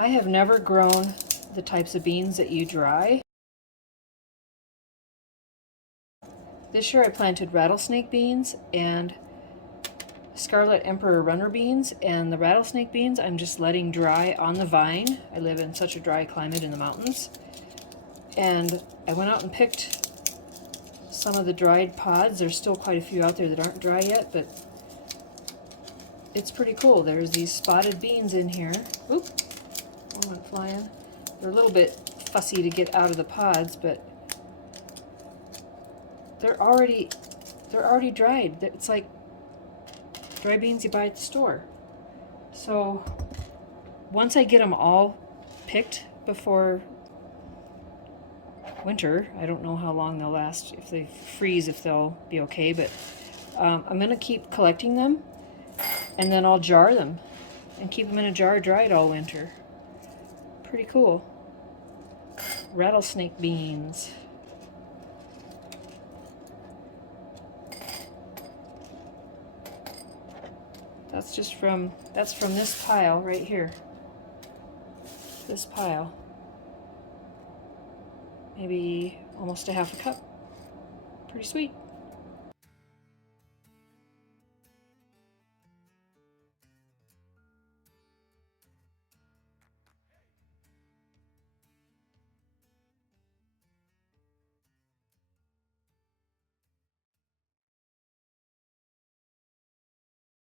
I have never grown the types of beans that you dry. This year I planted rattlesnake beans and Scarlet Emperor runner beans, and the rattlesnake beans I'm just letting dry on the vine. I live in such a dry climate in the mountains. And I went out and picked some of the dried pods. There's still quite a few out there that aren't dry yet, but it's pretty cool. There's these spotted beans in here. Oop, one went flying. They're a little bit fussy to get out of the pods, but they're already dried. It's like dry beans you buy at the store. So once I get them all picked before winter, I don't know how long they'll last, if they freeze, if they'll be okay, but I'm gonna keep collecting them, and then I'll jar them and keep them in a jar dried all winter. Pretty cool. Rattlesnake beans. That's from this pile right here. This pile. Maybe almost a half a cup. Pretty sweet.